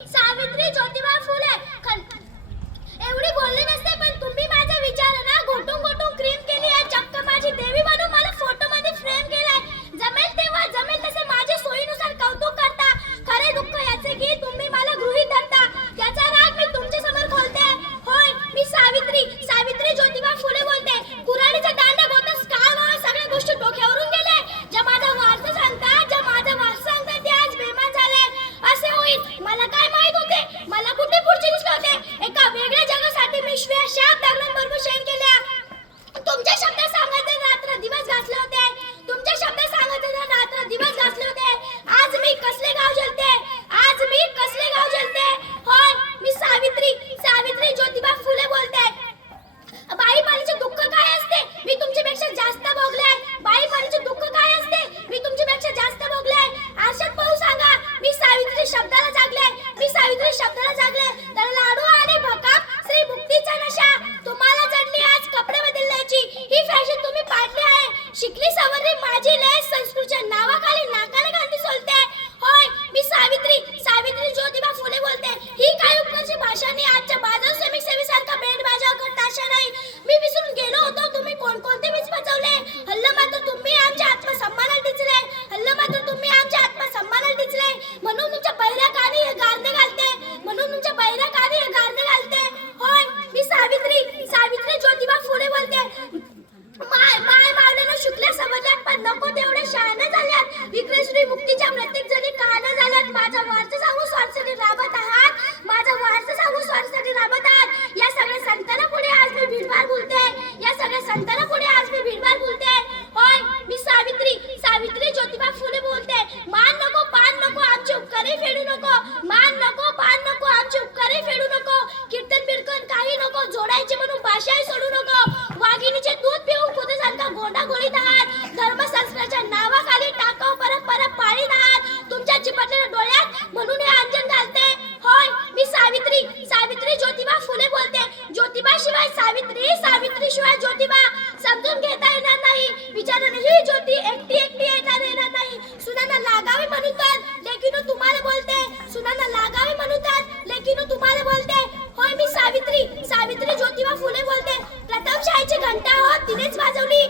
सावित्री ज्योतिबा फुले एवढी बोलली नसते, पण तुम्ही माझ्या विचारांना घोटून घोटून क्रीम केली आहे. चक्क माझी देवी बनून मला फोटो मध्ये फ्रेम केलाय. जमेल तेव्हा जमेल तसे माझ्या सोयीनुसार कौतुक करता. खरे दुःख याचे की तुम्ही मला गृहीत धरता. त्याचा राग मी तुमच्या समोर खोलते. होय, मी सावित्री ज्योतिबा फुले बोलते. कुऱ्हाडीच्या दांड्या गोतच काळ सगळ्या गोष्टी डोक्यावरून गेले. ज्या माझा वारसा सांगता ते आज बेमान झाले. असे होईल मला काय माहित होते? मला कुठे पुढचे दिसले होते? एका वेगळ्या जगासाठी मी शाप दगडांबरोबर शेण केल्या. तुमच्या शब्द सांगायचे रात्र दिवस घासले होते. आज मी कसले गाव जलते. होय, मी सावित्री ज्योतिबा फुले बोलते. बाईपालीचे दुःख काय असते मी तुमच्यापेक्षा जास्त भोगले. बाईपालीचे दुःख काय असते मी तुमच्यापेक्षा जास्त भोगले. आरशात पाहू सांगा, मी सावित्री शब्दाला जागले. तर लाडू आणि भकाप श्री मुक्तीचा नशा तुम्हाला चढली. आज कपडे बदलण्याची ही फॅशन तुम्ही पाडली आहे. शिकली सवरली माझी लेस संस्कृतीच्या नावाखाली नाकाला गांधी सोलते. होय, मी सावित्री ज्योतिबा फुले बोलते. ही काय उपकारची भाषा नाही. आजच्या बाजार सैनिक सेवेसारखा बेड बाजा करता अशा नाही. मी विसरून गेलो होतो तुम्ही कोणकोणते वीज बचवले. हल्ला मात्र तुम्ही आमच्या आत्मसन्मानाला टिचले. म्हणून तुमच्या बहिऱ्या कानी हे गारणे घालते. होय, मी सावित्री ज्योतिबा फुले बोलते. माय मावल्यानं शिकल्या समजल्यात, पण नको तेवढे शहाणे झाल्यात. विक्री श्री मुक्तीच्या प्रत्येक जणी कहाण्या झाल्यात. माझा वारसा सांगू स्वार्थासाठी राबत आहात. या सगळ्या संतांना पुढे आज मी भिडभाड बोलते. होय, मी सावित्री ज्योतिबा फुले बोलते. मान नको पान नको आमचे उपकारही फेडू नको. कीर्तन बिरकन काही नको. जोडायचे म्हणून भाषाही सोडू नको. वाघिणीचे दूध पिऊन कुत्र्यासारखा गोंडा घोळीत आहात. धर्मशास्त्राच्या नावाखाली टाकाऊ परंपरा पाळीत आहात. तुमच्या चिपटलेल्या डोळ्यात म्हणून हे अंजन घालते. होय, मी सावित्री ज्योतिबा फुले बोलते. ज्योतिबाशिवाय सावित्री शिवाय ज्योतिबा समजून घेता येणार नाही. विचाराने ही ज्योती एकटी येणार नाही. सुनांना लागावे म्हणून तर लेकीनो तुम्हाला बोलते. होय, मी सावित्री ज्योतिबा फुले बोलते. प्रथम शाळेची घंटा हो तिनेच वाजवली.